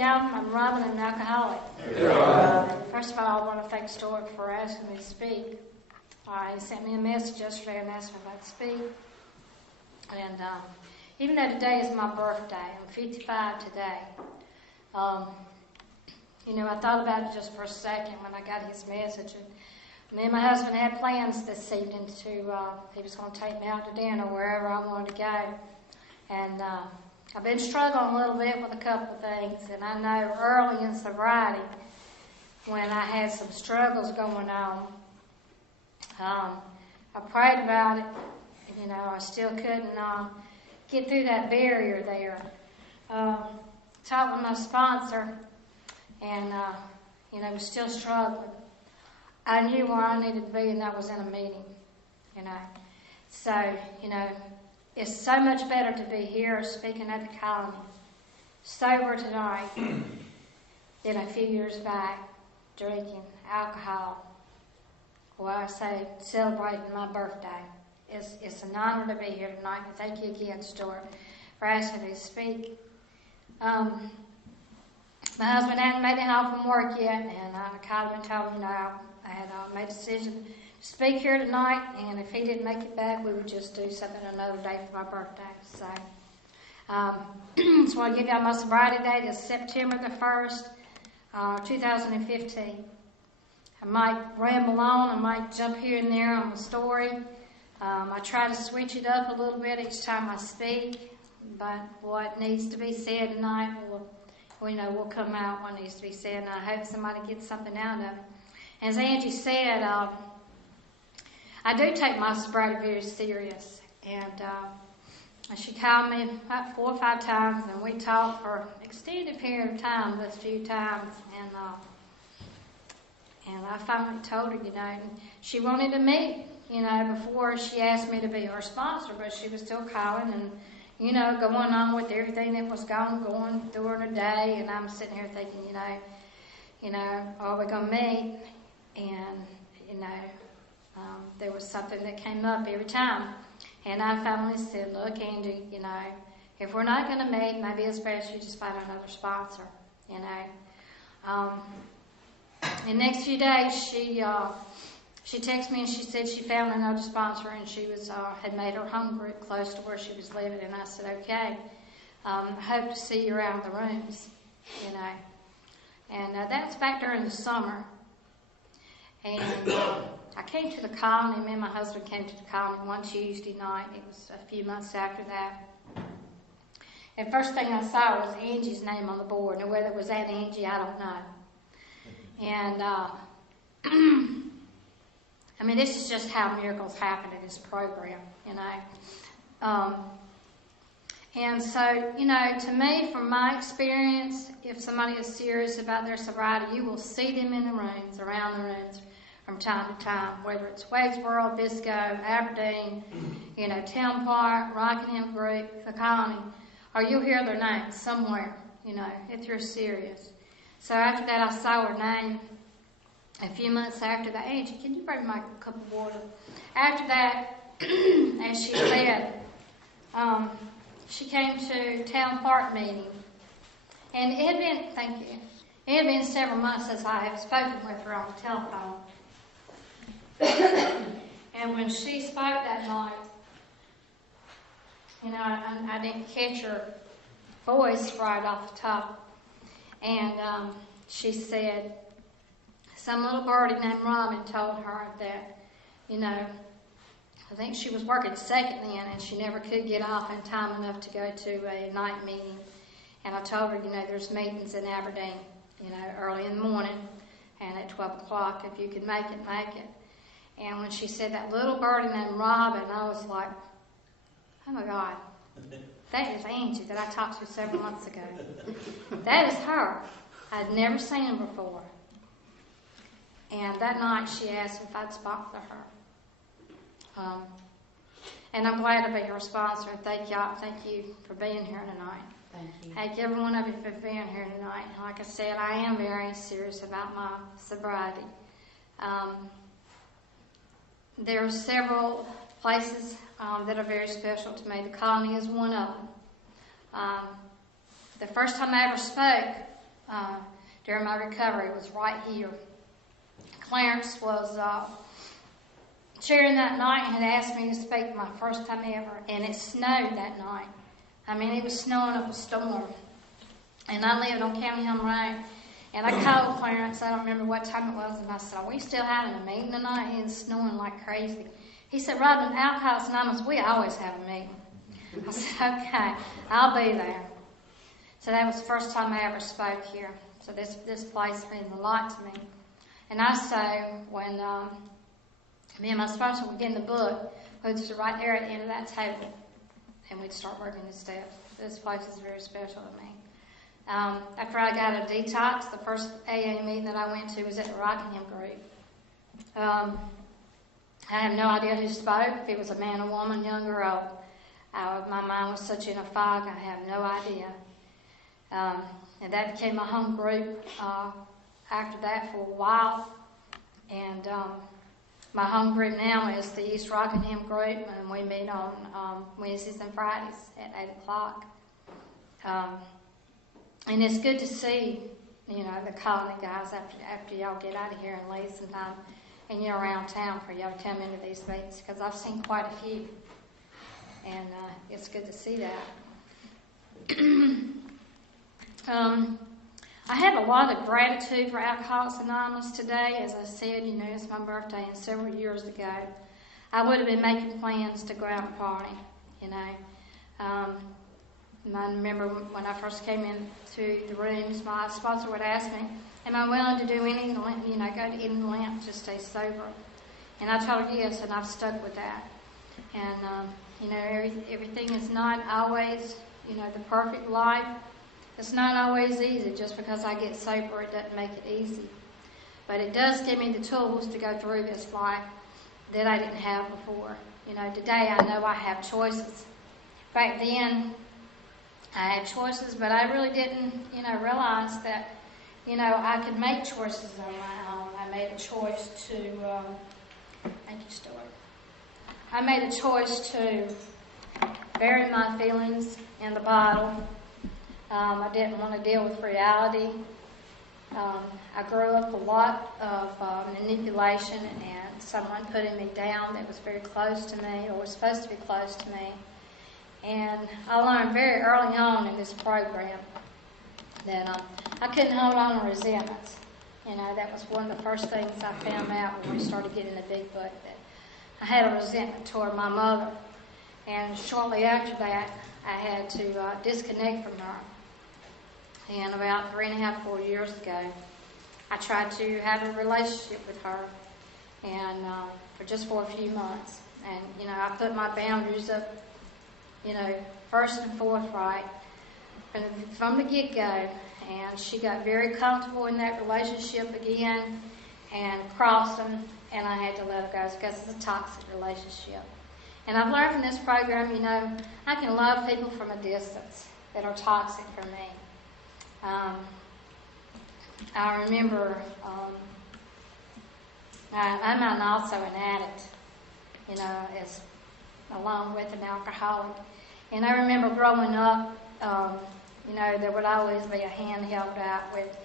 y'all. I'm Robin, an alcoholic. First of all, I want to thank Stuart for asking me to speak. He sent me a message yesterday and asked me if I'd speak. And even though today is my birthday, I'm 55 today, I thought about it just for a second when I got his message. And me and my husband had plans this evening he was going to take me out to dinner wherever I wanted to go. And I've been struggling a little bit with a couple of things, and I know early in sobriety, when I had some struggles going on, I prayed about it. I still couldn't get through that barrier there. Talked with my sponsor, and was still struggling. I knew where I needed to be, and that was in a meeting. So it's so much better to be here speaking at the colony, sober tonight, than a few years back, drinking alcohol, or I say celebrating my birthday. It's an honor to be here tonight, and thank you again, Stuart, for asking me to speak. My husband hadn't made it home from work yet, and I called him and told him, I had made a decision to speak here tonight, and if he didn't make it back, we would just do something another day for my birthday. So, just want to give y'all my sobriety date is September the 1st, 2015. I might ramble on, I might jump here and there on the story. I try to switch it up a little bit each time I speak, but what needs to be said tonight will come out what needs to be said, and I hope somebody gets something out of it. As Angie said, I do take my sobriety very serious, and she called me about 4 or 5 times, and we talked for an extended period of time, just a few times, and I finally told her, and she wanted to meet, before she asked me to be her sponsor, but she was still calling and, going on with everything that was going during the day, and I'm sitting here thinking, are we going to meet? And, there was something that came up every time. And I finally said, look, Angie, if we're not going to meet, maybe it's best you just find another sponsor, The next few days, she texted me and she said she found another sponsor, and she had made her home group close to where she was living. And I said, okay, I hope to see you around the rooms, And that's back during the summer. And I came to the colony. Me and my husband came to the colony one Tuesday night. It was a few months after that. And first thing I saw was Angie's name on the board. Now, whether it was that Angie, I don't know. And this is just how miracles happen in this program, And so, to me, from my experience, if somebody is serious about their sobriety, you will see them in the rooms, around the rooms, from time to time, whether it's Wadsboro, Bisco, Aberdeen, Town Park, Rockingham Group, the colony, or you'll hear their names somewhere, if you're serious. So after that, I saw her name a few months after that. Angie, can you bring my cup of water? After that, as she said, she came to Town Park meeting, and it had been several months since I have spoken with her on the telephone. And when she spoke that night, I didn't catch her voice right off the top. And she said, some little birdie named Robin told her that, I think she was working second then, and she never could get off in time enough to go to a night meeting. And I told her, there's meetings in Aberdeen, early in the morning and at 12 o'clock. If you could make it, make it. And when she said that little birdie named Robin, I was like, oh my God, that is Angie that I talked to several months ago. That is her. I'd never seen her before. And that night she asked if I'd sponsor her. And I'm glad to be her sponsor. Thank you for being here tonight. Thank you. Thank every one of you for being here tonight. Like I said, I am very serious about my sobriety. There are several places that are very special to me. The colony is one of them. The first time I ever spoke during my recovery was right here. Clarence was sharing that night and had asked me to speak my first time ever, and it snowed that night. I mean, it was snowing up a storm. And I lived on County Home Road. And I called Clarence, I don't remember what time it was, and I said, "Are we still having a meeting tonight?" He was snowing like crazy. He said, "Robin, Alcoholics Anonymous, we always have a meeting." I said, "Okay, I'll be there." So that was the first time I ever spoke here. So this place means a lot to me. And also, when me and my sponsor were getting the book, we'd sit right there at the end of that table, and we'd start working the steps. This place is very special to me. After I got a detox, the first AA meeting that I went to was at the Rockingham group. I have no idea who spoke, if it was a man, a woman, young or old. My mind was such in a fog, I have no idea. And that became my home group after that for a while. And my home group now is the East Rockingham group, and we meet on Wednesdays and Fridays at 8 o'clock. And it's good to see, the colony guys after y'all get out of here and leave some time and you're around town for y'all to come into these meetings, because I've seen quite a few. And it's good to see that. I have a lot of gratitude for Alcoholics Anonymous today. As I said, it's my birthday, and several years ago, I would have been making plans to go out and party, And I remember when I first came into the rooms, my sponsor would ask me, "Am I willing to do any, go to any length to stay sober?" And I told her yes, and I've stuck with that. And, everything is not always, the perfect life. It's not always easy. Just because I get sober, it doesn't make it easy. But it does give me the tools to go through this life that I didn't have before. Today I know I have choices. Back then, I had choices, but I really didn't, realize that, I could make choices on my own. I made a choice to, thank you, Stuart. I made a choice to bury my feelings in the bottle. I didn't want to deal with reality. I grew up a lot of manipulation and someone putting me down that was very close to me, or was supposed to be close to me. And I learned very early on in this program that I couldn't hold on to resentments. That was one of the first things I found out when we started getting the big book, that I had a resentment toward my mother. And shortly after that, I had to disconnect from her. And about 3.5, 4 years ago, I tried to have a relationship with her, and for a few months. And, I put my boundaries up, first and forthright from the get-go, and she got very comfortable in that relationship again and crossed them, and I had to let her go because it's a toxic relationship. And I've learned from this program, I can love people from a distance that are toxic for me. I remember, I'm also an addict, as along with an alcoholic. And I remember growing up, there would always be a hand held out with,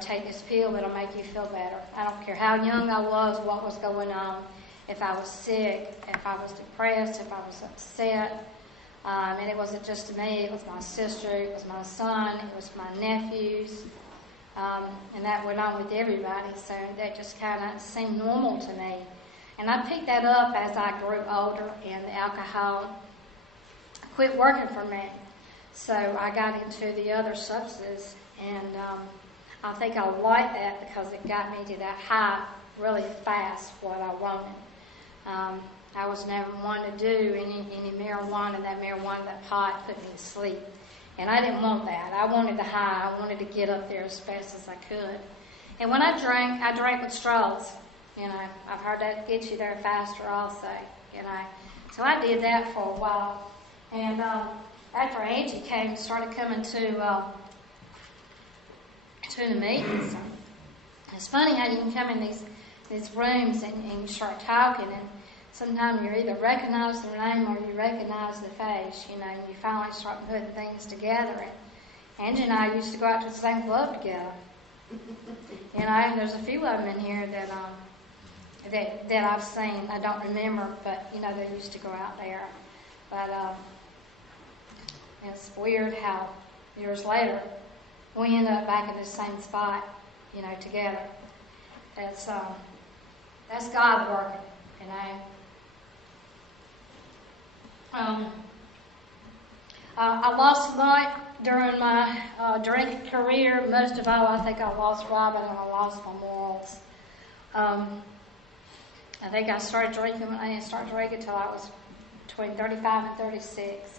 take this pill that'll make you feel better. I don't care how young I was, what was going on, if I was sick, if I was depressed, if I was upset. And it wasn't just me, it was my sister, it was my son, it was my nephews. And that went on with everybody, so that just kind of seemed normal to me. And I picked that up as I grew older, and the alcohol quit working for me. So I got into the other substances, and I think I liked that because it got me to that high really fast, what I wanted. I was never one to do any marijuana. That pot put me to sleep. And I didn't want that. I wanted the high. I wanted to get up there as fast as I could. And when I drank with straws. I've heard that gets you there faster also. So I did that for a while. And after Angie started coming to the meetings, it's funny how you can come in these rooms and you start talking, and sometimes you either recognize the name or you recognize the face, and you finally start putting things together. Angie and I used to go out to the same club together. And there's a few of them in here that I've seen. I don't remember, but they used to go out there. But it's weird how years later we end up back in the same spot, together. That's God working, I lost much during my drinking career. Most of all, I think I lost Robin and I lost my morals. I think I started drinking when I didn't start drinking until I was between 35 and 36.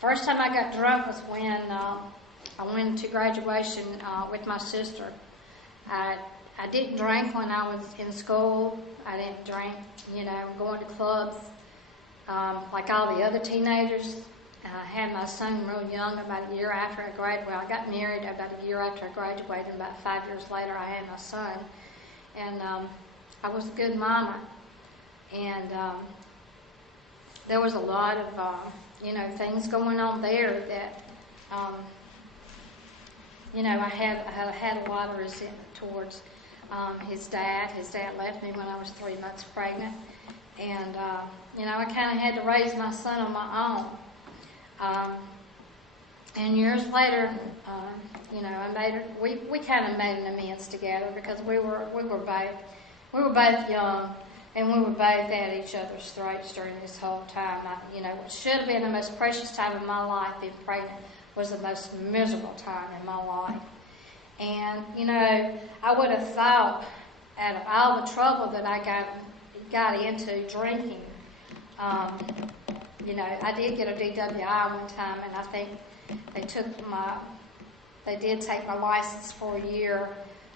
First time I got drunk was when I went to graduation with my sister. I didn't drink when I was in school. I didn't drink, going to clubs like all the other teenagers. I had my son real young, about a year after I graduated. Well, I got married about a year after I graduated. About 5 years later, I had my son. And I was a good mama. And there was a lot of, things going on there that, I had a lot of resentment towards his dad. His dad left me when I was 3 months pregnant. And, I kind of had to raise my son on my own. And years later, we kind of made an amends together because we were both young, and we were both at each other's throats during this whole time. What should have been the most precious time of my life, being pregnant, was the most miserable time in my life. And I would have thought, out of all the trouble that I got into drinking, I did get a DWI one time, and I think they did take my license for a year.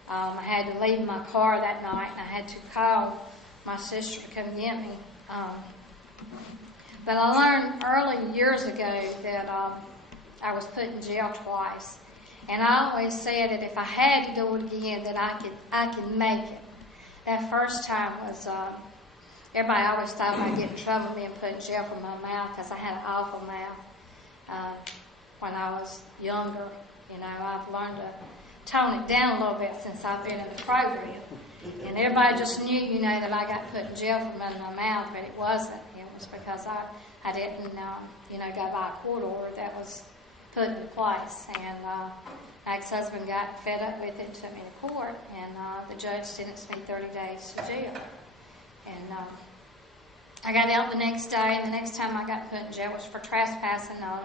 I had to leave my car that night, and I had to call my sister to come get me. But I learned early years ago that I was put in jail twice, and I always said that if I had to do it again, that I could make it. That first time was. Everybody always thought I'd get in trouble being put in jail for my mouth because I had an awful mouth when I was younger. I've learned to tone it down a little bit since I've been in the program. And everybody just knew, that I got put in jail for running my mouth, but it wasn't. It was because I didn't, go by a court order that was put in place. And my ex-husband got fed up with it, took me to court, and the judge sentenced me 30 days to jail. And I got out the next day, and the next time I got put in jail was for trespassing on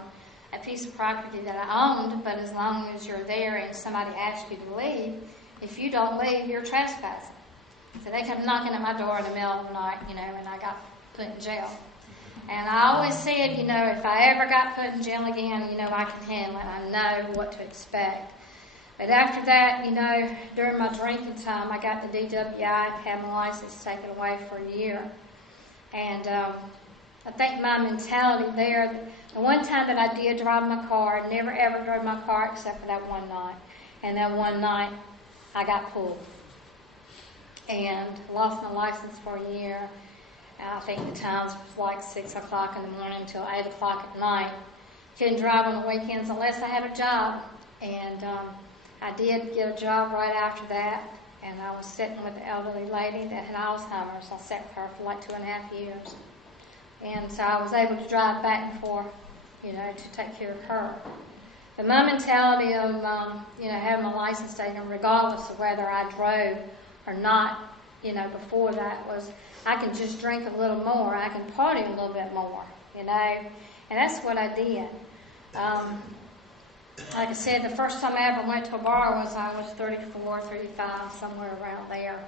a piece of property that I owned, but as long as you're there and somebody asks you to leave, if you don't leave, you're trespassing. So they kept knocking at my door in the middle of the night, and I got put in jail. And I always said, if I ever got put in jail again, I can handle it. I know what to expect. But after that, during my drinking time, I got the DWI, had my license taken away for a year. And I think my mentality there, the one time that I did drive my car, I never ever drove my car except for that one night. And that one night, I got pulled. And lost my license for a year. I think the times was like 6 o'clock in the morning until 8 o'clock at night. Couldn't drive on the weekends unless I had a job. And I did get a job right after that, and I was sitting with an elderly lady that had Alzheimer's. I sat with her for like 2.5 years. And so I was able to drive back and forth, to take care of her. But my mentality of, having my license taken, regardless of whether I drove or not, before that was, I can just drink a little more. I can party a little bit more, And that's what I did. Like I said, the first time I ever went to a bar was I was 34, 35, somewhere around there.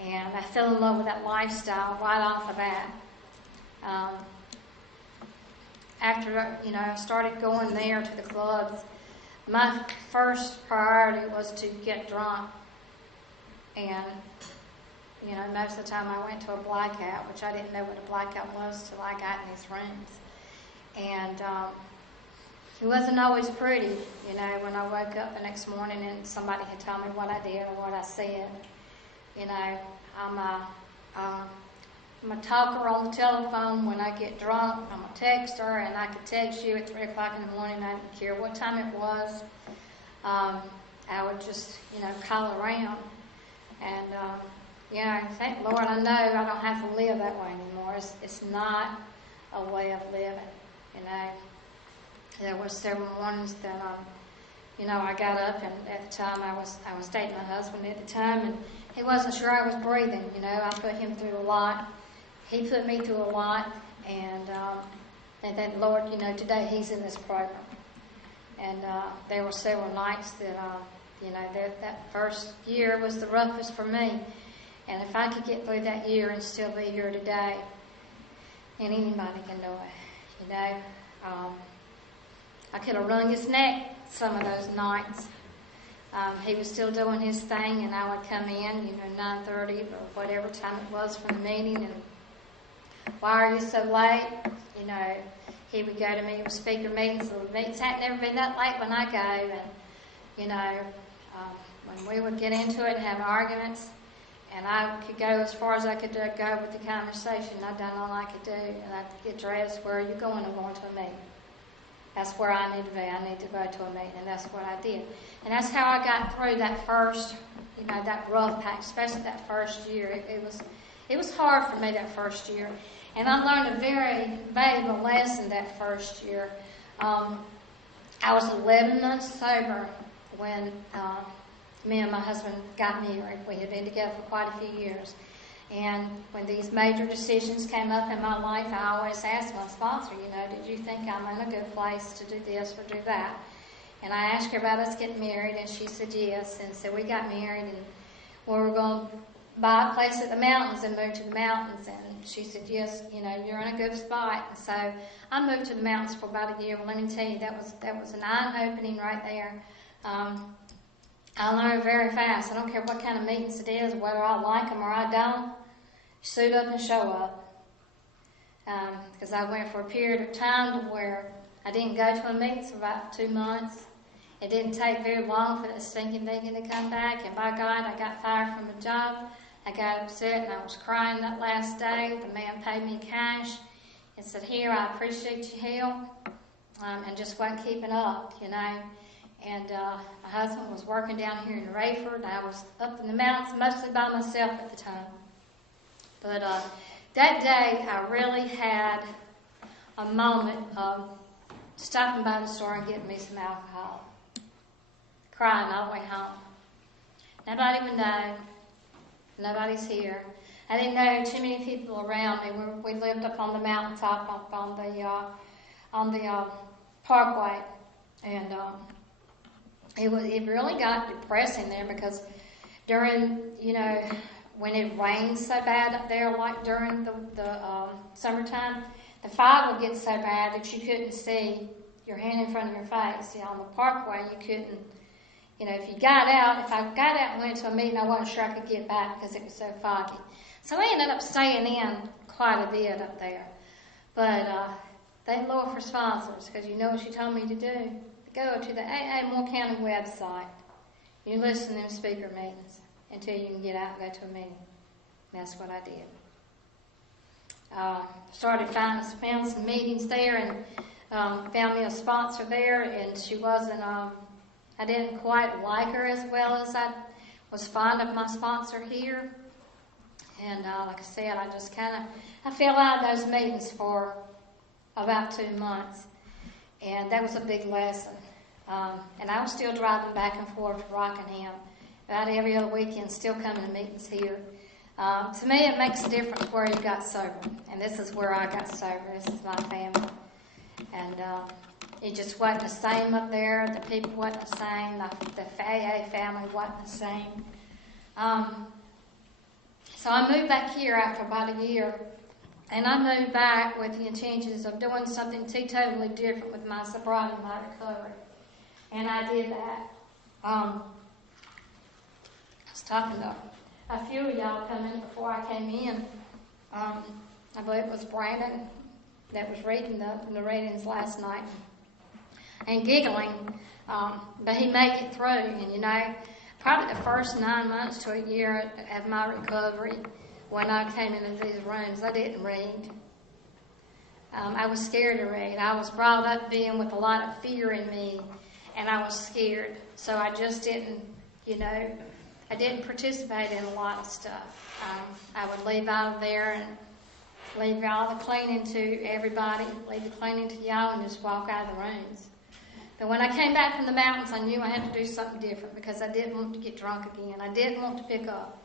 And I fell in love with that lifestyle right off the bat. After, I started going there to the clubs, my first priority was to get drunk. And, most of the time I went to a blackout, which I didn't know what a blackout was till I got in these rooms. And it wasn't always pretty, when I woke up the next morning and somebody had told me what I did or what I said. I'm I'm a talker on the telephone. When I get drunk, I'm a texter, and I could text you at 3 o'clock in the morning. I didn't care what time it was. I would just, call around. And, thank Lord, I know I don't have to live that way anymore. It's not a way of living, There were several mornings that, I got up, and at the time I was dating my husband at the time, and he wasn't sure I was breathing. I put him through a lot. He put me through a lot, and then Lord, today he's in this program. And there were several nights that, that first year was the roughest for me. And if I could get through that year and still be here today, and anybody can do it, I could have wrung his neck some of those nights. He was still doing his thing, and I would come in, 9:30 or whatever time it was for the meeting, and why are you so late? He would go to me with speaker meetings. The meetings hadn't never been that late when I go, and when we would get into it and have arguments, and I could go as far as I could go with the conversation. I'd done all I could do, and I'd get dressed. Where are you going? I'm going to a meeting. That's where I need to be. I need to go to a meeting, and that's what I did. And that's how I got through that first, that rough patch, especially that first year. It was hard for me that first year. And I learned a very valuable lesson that first year. I was 11 months sober when me and my husband got married. We had been together for quite a few years. And when these major decisions came up in my life, I always asked my sponsor, did you think I'm in a good place to do this or do that? And I asked her about us getting married, and she said yes. And so we got married, and we were going to buy a place at the mountains and move to the mountains. And she said, yes, you're in a good spot. And so I moved to the mountains for about a year. Well, let me tell you, that was an eye-opening right there. I learned very fast. I don't care what kind of meetings it is, whether I like them or I don't. Suit up and show up. Because I went for a period of time to where I didn't go to a meeting for about 2 months. It didn't take very long for that stinking bacon to come back. And by God, I got fired from a job. I got upset and I was crying that last day. The man paid me cash and said, here, I appreciate your help. And just wasn't keeping up, And my husband was working down here in Rayford. I was up in the mountains mostly by myself at the time. But that day, I really had a moment of stopping by the store and getting me some alcohol. Crying all the way home. Nobody would know. Nobody's here. I didn't know too many people around me. We lived up on the mountaintop, up on the parkway, and it really got depressing there because during when it rained so bad up there, like during the summertime, the fog would get so bad that you couldn't see your hand in front of your face. On the parkway, you couldn't. If I got out and went to a meeting, I wasn't sure I could get back because it was so foggy. So I ended up staying in quite a bit up there. But thank the Lord for sponsors, because what she told me to do? Go to the AA Moore County website. You listen to them speaker meetings until you can get out and go to a meeting. And that's what I did. Found some meetings there and found me a sponsor there, and she wasn't, I didn't quite like her as well as I was fond of my sponsor here. And like I said, I fell out of those meetings for about 2 months. And that was a big lesson. And I was still driving back and forth to Rockingham about every other weekend, still coming to meetings here. To me, it makes a difference where you got sober. And this is where I got sober. This is my family. And it just wasn't the same up there. The people wasn't the same. The AA family wasn't the same. So I moved back here after about a year. And I moved back with the intentions of doing something totally different with my sobriety and my recovery. And I did that. I was talking to a few of y'all coming before I came in. I believe it was Brandon that was reading the readings last night and giggling. But he made it through. And, probably the first 9 months to a year of my recovery when I came into these rooms, I didn't read. I was scared to read. I was brought up being with a lot of fear in me, and I was scared. So I just didn't, I didn't participate in a lot of stuff. I would leave out of there and leave all the cleaning to everybody, leave the cleaning to y'all, and just walk out of the rooms. But when I came back from the mountains, I knew I had to do something different because I didn't want to get drunk again. I didn't want to pick up.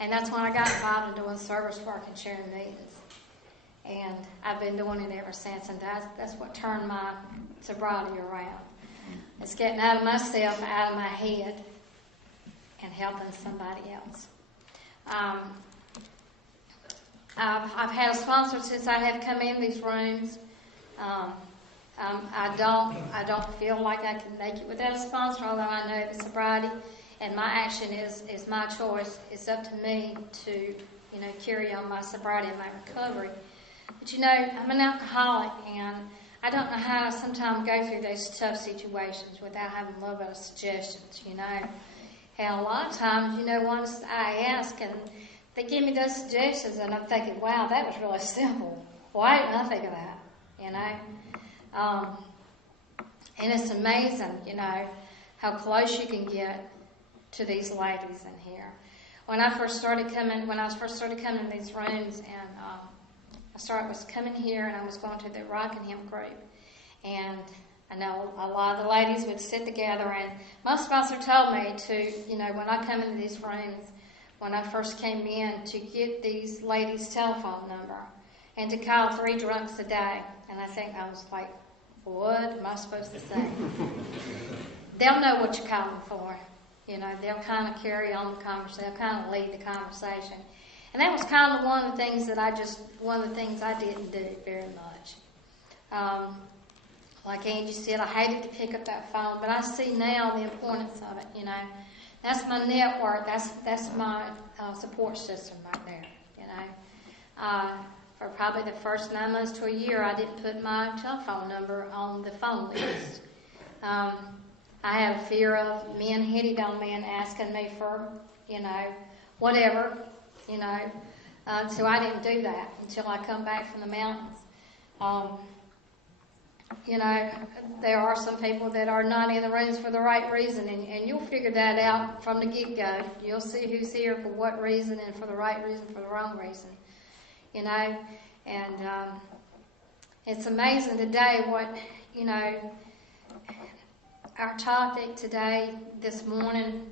And that's when I got involved in doing service work and sharing meetings. And I've been doing it ever since, and that's what turned my sobriety around. It's getting out of myself, out of my head, and helping somebody else. I've had a sponsor since I have come in these rooms. I don't feel like I can make it without a sponsor, although I know that sobriety and my action is my choice. It's up to me to, carry on my sobriety and my recovery. But I'm an alcoholic, and I don't know how to sometimes go through those tough situations without having a little bit of suggestions, And a lot of times, once I ask and they give me those suggestions, and I'm thinking, wow, that was really simple. Why didn't I think of that, And it's amazing, how close you can get to these ladies in here. When I first started coming in these rooms, and I was coming here, and I was going to the Rockingham group, and I know a lot of the ladies would sit together, and my sponsor told me to, when I come into these rooms, when I first came in, to get these ladies' telephone number and to call 3 drunks a day. And I was like, what am I supposed to say? They'll know what you're calling for. They'll kind of carry on the conversation. They'll kind of lead the conversation. And that was kind of one of the things I didn't do very much. Like Angie said, I hated to pick up that phone, but I see now the importance of it, That's my network. That's my support system right there, For probably the first 9 months to a year, I didn't put my telephone number on the phone list. I had a fear of men hitting on me and asking me for, whatever, so I didn't do that until I come back from the mountains. There are some people that are not in the rooms for the right reason, and you'll figure that out from the get-go. You'll see who's here for what reason, and for the right reason, for the wrong reason, and it's amazing today what, our topic today, this morning,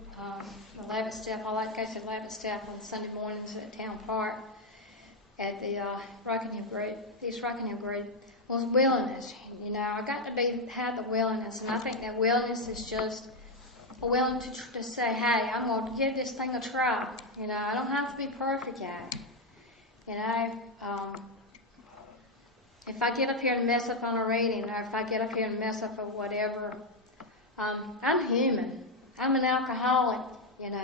11th step, I like to go to the 11th step on Sunday mornings at Town Park at the Rockingham group, East Rockingham group, was willingness. I got to have the willingness, and I think that willingness is just a willingness to say, hey, I'm going to give this thing a try. I don't have to be perfect at it. If I get up here and mess up on a reading, or if I get up here and mess up on whatever, I'm human. I'm an alcoholic, and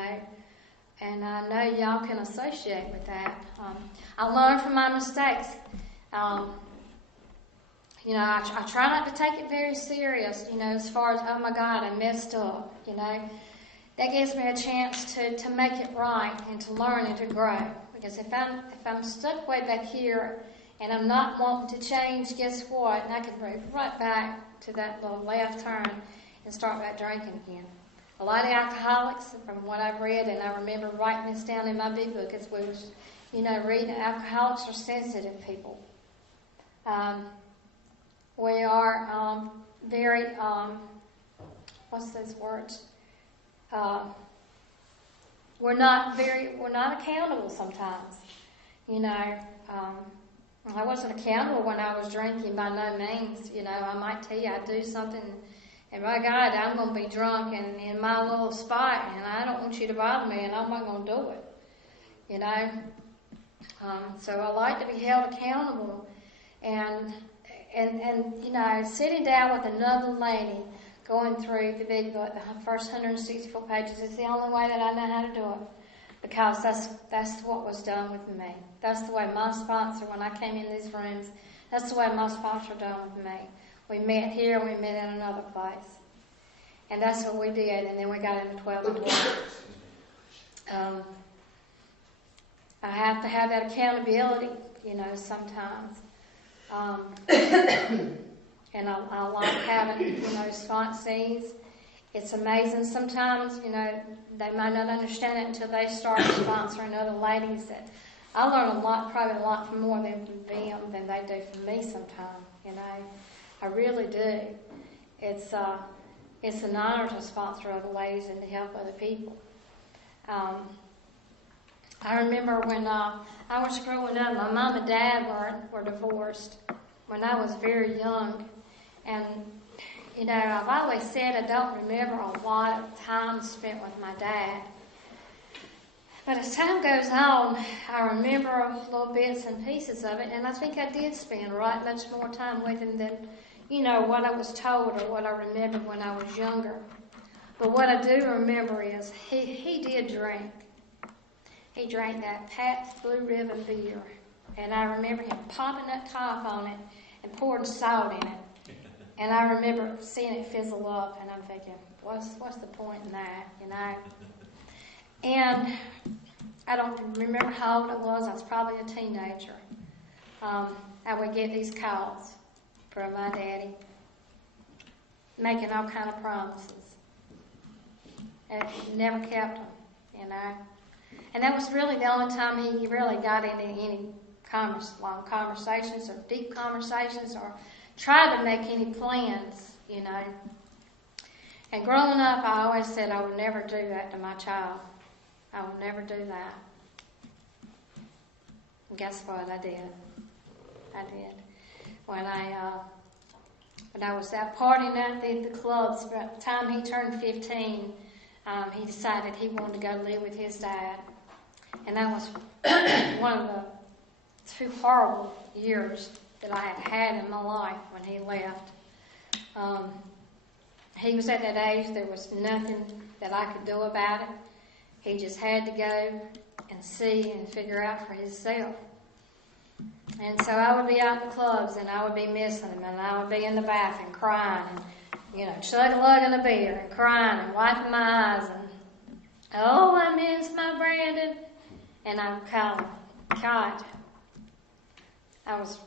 I know y'all can associate with that. I learned from my mistakes. I try not to take it very serious, as far as, oh my God, I messed up, That gives me a chance to make it right and to learn and to grow. Because if I'm stuck way back here and I'm not wanting to change, guess what? And I could move right back to that little left turn and start back drinking again. A lot of alcoholics, from what I've read, and I remember writing this down in my big book as we was, reading, alcoholics are sensitive people. We are very, what's those words? We're not accountable sometimes. I wasn't accountable when I was drinking by no means. I might tell you I'd do something, and by God, I'm going to be drunk and in my little spot, and I don't want you to bother me, and I'm not going to do it. So I like to be held accountable, and sitting down with another lady, going through the big book, the first 164 pages, is the only way that I know how to do it. Because that's what was done with me. That's the way my sponsor, when I came in these rooms, that's the way my sponsor done with me. We met here, we met in another place. And that's what we did, and then we got into 12 and 12. I have to have that accountability, sometimes. And I like having, sponsees. It's amazing sometimes, they might not understand it until they start sponsoring other ladies. That I learn a lot, probably a lot more from them than they do from me sometimes, I really do. It's an honor to sponsor other ladies and to help other people. I remember when I was growing up, my mom and dad were divorced when I was very young. And, I've always said I don't remember a lot of time spent with my dad. But as time goes on, I remember little bits and pieces of it, and I think I did spend right much more time with him than, what I was told or what I remembered when I was younger. But what I do remember is he did drink. He drank that Pabst Blue Ribbon beer, and I remember him popping that top on it and pouring salt in it. And I remember seeing it fizzle up, and I'm thinking, what's the point in that, And I don't remember how old I was. I was probably a teenager. I would get these calls from my daddy, making all kind of promises, and he never kept them, And that was really the only time he really got into any long conversations or deep conversations or tried to make any plans, And growing up, I always said I would never do that to my child. I would never do that. And guess what? I did. When I was out partying at the clubs, by the time he turned 15, he decided he wanted to go live with his dad. And that was one of the 2 horrible years that I had in my life when he left. He was at that age, there was nothing that I could do about it. He just had to go and see and figure out for himself. And so I would be out in the clubs and I would be missing him, and I would be in the bathroom crying and, chug-a-lugging a beer and crying and wiping my eyes and, oh, I miss my Brandon. And I'm kind of, God, I was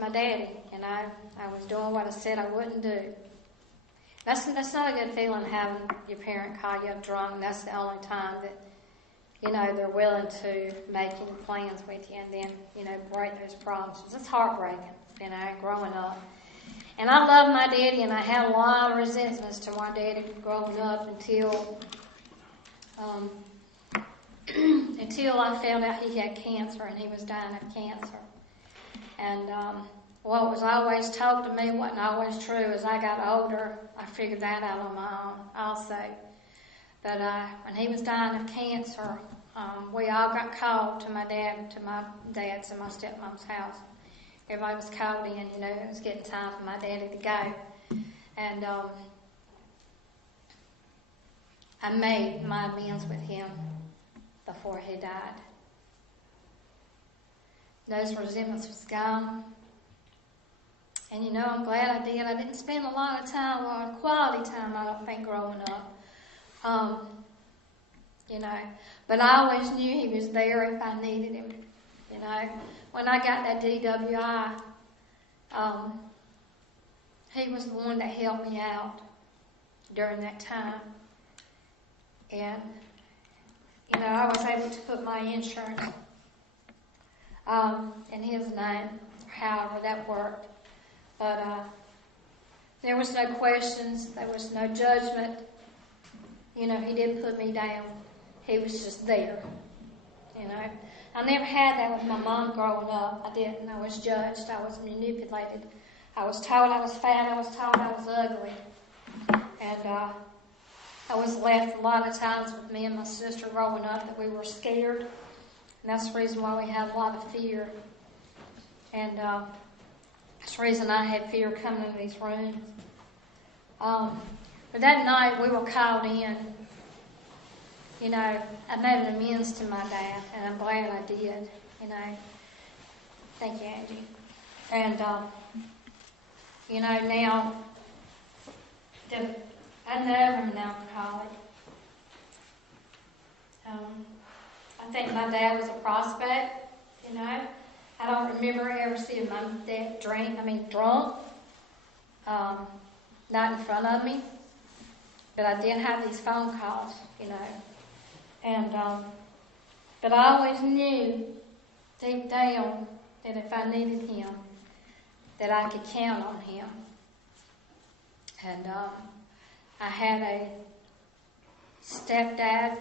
my daddy, and I was doing what I said I wouldn't do. That's not a good feeling, having your parent call you up drunk, and that's the only time that, they're willing to make any plans with you and then, break those promises. It's heartbreaking, growing up. And I love my daddy, and I had a lot of resentments to my daddy growing up until I found out he had cancer and he was dying of cancer. And what was always told to me wasn't always true. As I got older, I figured that out on my own also. But when he was dying of cancer, we all got called to my dad's and my stepmom's house. Everybody was called in, it was getting time for my daddy to go. And I made my amends with him before he died. Those resentments was gone. And I'm glad I did. I didn't spend a lot of time, or quality time, I don't think, growing up. But I always knew he was there if I needed him. When I got that DWI, he was the one that helped me out during that time. And, I was able to put my insurance in his name, however that worked. But there was no questions, there was no judgment. He didn't put me down. He was just there. I never had that with my mom growing up. I didn't. I was judged. I was manipulated. I was told I was fat. I was told I was ugly. And I was left a lot of times with me and my sister growing up that we were scared. And that's the reason why we had a lot of fear. And that's the reason I had fear coming into these rooms. But that night we were called in. I made an amends to my dad, and I'm glad I did. Thank you, Angie. And now I know I'm an alcoholic. I think my dad was a prospect, you know. I don't remember ever seeing my dad drunk. Not in front of me. But I did have these phone calls, you know. And, but I always knew deep down that if I needed him, that I could count on him. And I had a stepdad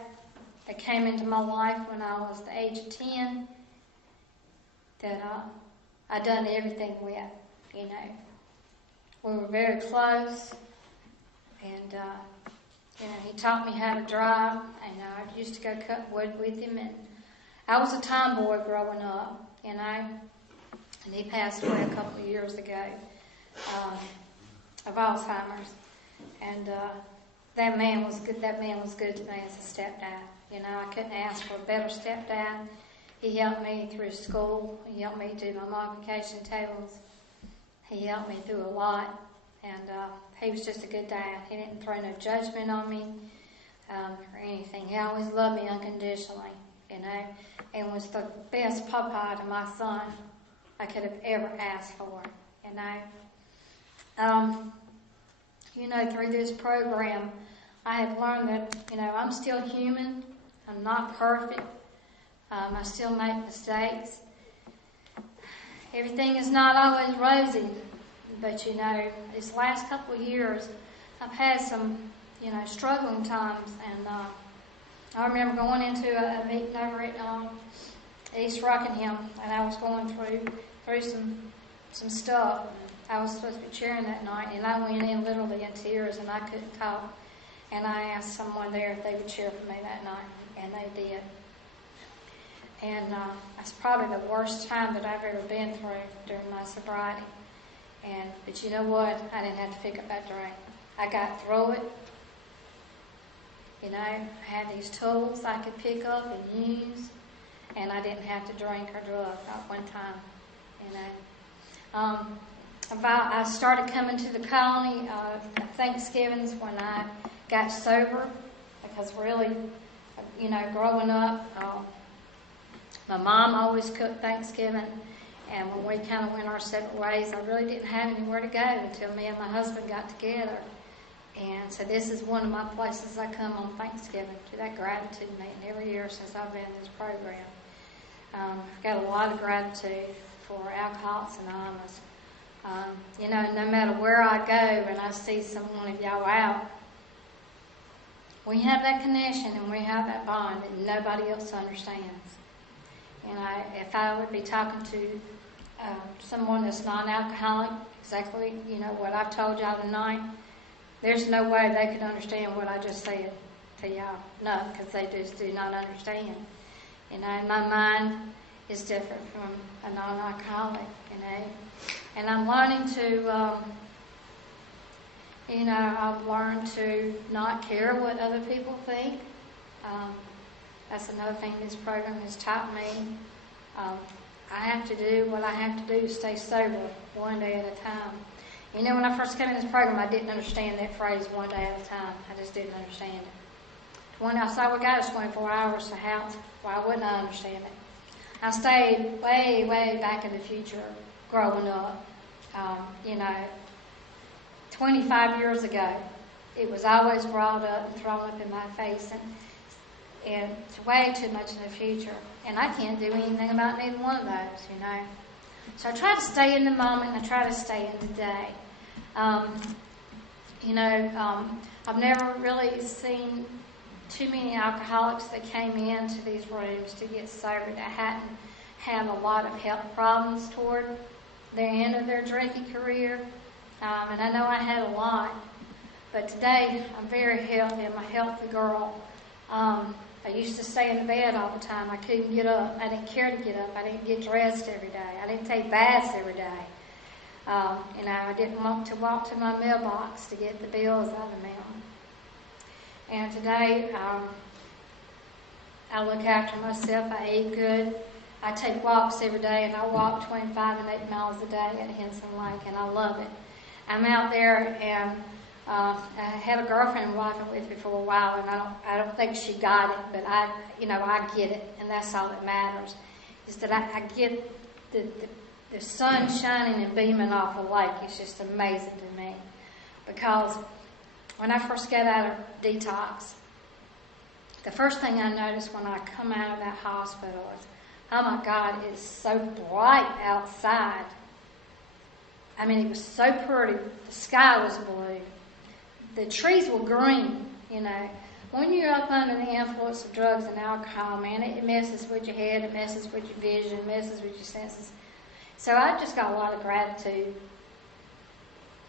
that came into my life when I was the age of 10 that I done everything with, you know. We were very close, and he taught me how to drive, and I used to go cut wood with him, and I was a tomboy growing up, you know, and he passed away a couple of years ago of Alzheimer's, and that man was good. That man was good to me as a stepdad. You know, I couldn't ask for a better stepdad. He helped me through school. He helped me do my multiplication tables. He helped me through a lot, and he was just a good dad. He didn't throw no judgment on me or anything. He always loved me unconditionally, you know, and was the best papa to my son I could have ever asked for, you know. Through this program, I have learned that, you know, I'm still human. I'm not perfect. I still make mistakes. Everything is not always rosy, but, you know, these last couple of years, I've had some, you know, struggling times, and I remember going into a meeting over at East Rockingham, and I was going through some stuff. I was supposed to be chairing that night, and I went in literally in tears, and I couldn't talk. And I asked someone there if they would cheer for me that night, and they did. And that's probably the worst time that I've ever been through during my sobriety. But you know what? I didn't have to pick up that drink. I got through it. You know, I had these tools I could pick up and use, and I didn't have to drink or drug, not one time. You know. I started coming to the colony Thanksgivings when I got sober, because really, you know, growing up, my mom always cooked Thanksgiving, and when we kind of went our separate ways, I really didn't have anywhere to go until me and my husband got together. And so this is one of my places I come on Thanksgiving, to that gratitude meeting every year since I've been in this program. I've got a lot of gratitude for Alcoholics Anonymous. You know, no matter where I go and I see someone of y'all out, we have that connection and we have that bond that nobody else understands. And if I would be talking to someone that's non-alcoholic, exactly, you know, what I've told y'all tonight, there's no way they could understand what I just said to y'all. No, because they just do not understand. You know, my mind is different from a non-alcoholic, you know. And I'm learning to, you know, I've learned to not care what other people think. That's another thing this program has taught me. I have to do what I have to do to stay sober one day at a time. You know, when I first came in this program, I didn't understand that phrase, one day at a time. I just didn't understand it. When I saw what got us 24 hours to house, why wouldn't I understand it? I stayed way, way back in the future growing up. You know, 25 years ago, it was always brought up and thrown up in my face, and it's way too much in the future. And I can't do anything about neither one of those, you know. So I try to stay in the moment, and I try to stay in today. You know, I've never really seen too many alcoholics that came into these rooms to get sober that hadn't had a lot of health problems toward the end of their drinking career. And I know I had a lot. But today, I'm very healthy. I'm a healthy girl. I used to stay in the bed all the time. I couldn't get up. I didn't care to get up. I didn't get dressed every day. I didn't take baths every day. You know, I didn't want to walk to my mailbox to get the bills out of the mail. And today, I look after myself. I eat good. I take walks every day, and I walk 25 and 8 miles a day at Henson Lake, and I love it. I'm out there, and I had a girlfriend walking with me for a while, and I don't think she got it, but I get it, and that's all that matters. Is that I get the sun shining and beaming off the lake. It's just amazing to me, because when I first got out of detox, the first thing I noticed when I come out of that hospital is, oh my God, it's so bright outside. I mean, it was so pretty. The sky was blue. The trees were green, you know. When you're up under the influence of drugs and alcohol, man, it messes with your head, it messes with your vision, it messes with your senses. So I just got a lot of gratitude,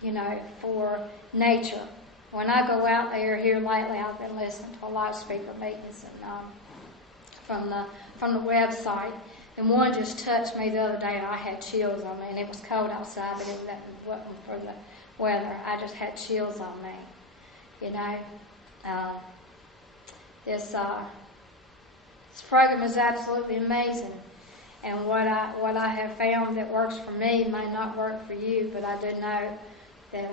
you know, for nature. When I go out there here lately, I've been listening to a lot of speaker meetings and from the website. And one just touched me the other day, and I had chills on me. And it was cold outside, but it wasn't for the weather. I just had chills on me, you know. This program is absolutely amazing. And what I have found that works for me may not work for you, but I do know that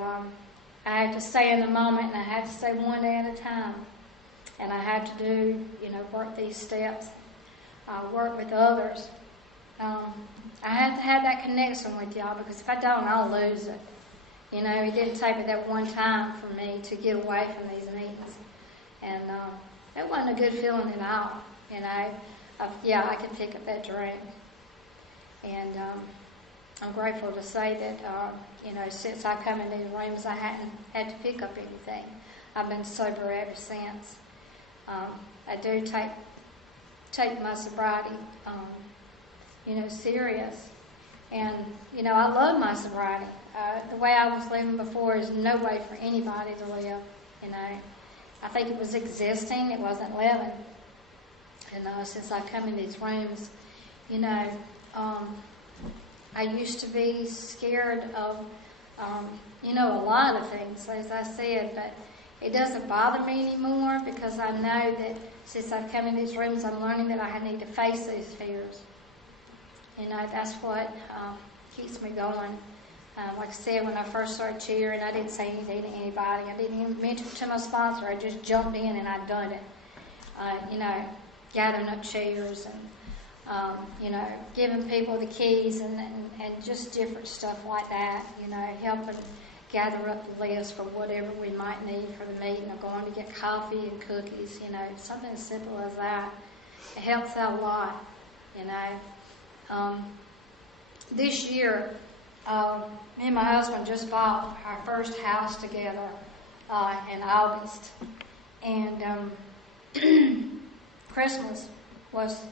I have to stay in the moment, and I have to stay one day at a time. And I have to do, you know, work these steps, work with others. I have to have that connection with y'all, because if I don't, I'll lose it. You know, it didn't take me that one time for me to get away from these meetings. And it wasn't a good feeling at all, you know. I can pick up that drink. And I'm grateful to say that, you know, since I've come in these rooms, I hadn't had to pick up anything. I've been sober ever since. I do take my sobriety, you know, serious. And, you know, I love my sobriety. The way I was living before is no way for anybody to live, you know. I think it was existing, it wasn't living. And since I've come in these rooms, you know, I used to be scared of, you know, a lot of things, as I said, but it doesn't bother me anymore, because I know that since I've come in these rooms, I'm learning that I need to face these fears. You know, that's what keeps me going. Like I said, when I first started cheering, I didn't say anything to anybody. I didn't even mention it to my sponsor. I just jumped in and I'd done it. You know, gathering up chairs and, you know, giving people the keys and just different stuff like that. You know, helping gather up the list for whatever we might need for the meeting, or going to get coffee and cookies, you know, something as simple as that. It helps out a lot, you know. This year, me and my husband just bought our first house together in August. And Christmas was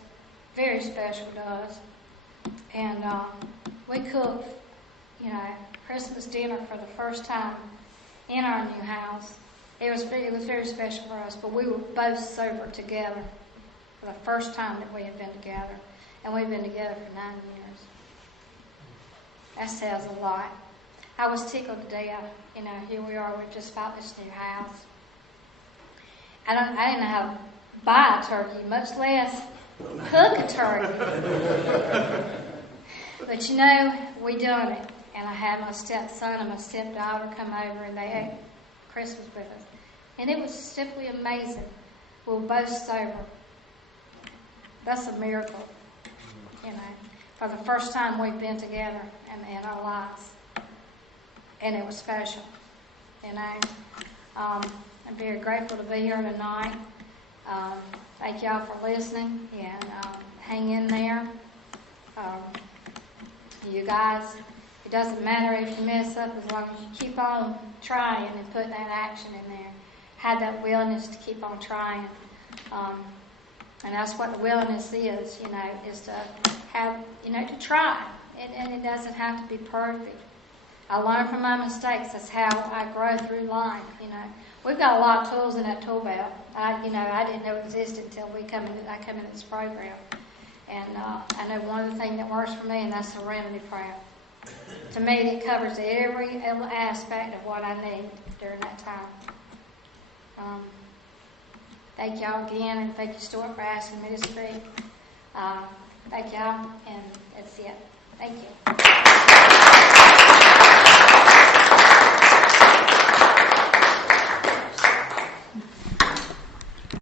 very special to us. And we cooked, you know, Christmas dinner for the first time in our new house. It was very special for us, but we were both sober together for the first time that we had been together. And we've been together for 9 years. That says a lot. I was tickled to death. You know, here we are, we just bought this new house. I didn't know how to buy a turkey, much less cook a turkey. But you know, we done it. And I had my stepson and my stepdaughter come over, and they ate Christmas with us. And it was simply amazing. We were both sober. That's a miracle, you know, for the first time we've been together in our lives. And it was special, you know. I'm very grateful to be here tonight. Thank y'all for listening, and hang in there. You guys, it doesn't matter if you mess up, as long as you keep on trying and put that action in there. Have that willingness to keep on trying. And that's what the willingness is, you know, is to have, you know, to try. And it doesn't have to be perfect. I learn from my mistakes. That's how I grow through life, you know. We've got a lot of tools in that tool belt. I didn't know existed until I come into this program. And I know one of the things that works for me, and that's the Serenity Prayer. To me, it covers every aspect of what I need during that time. Thank y'all again, and thank you, Stuart, for asking me to speak. Thank y'all, and that's it. Thank you.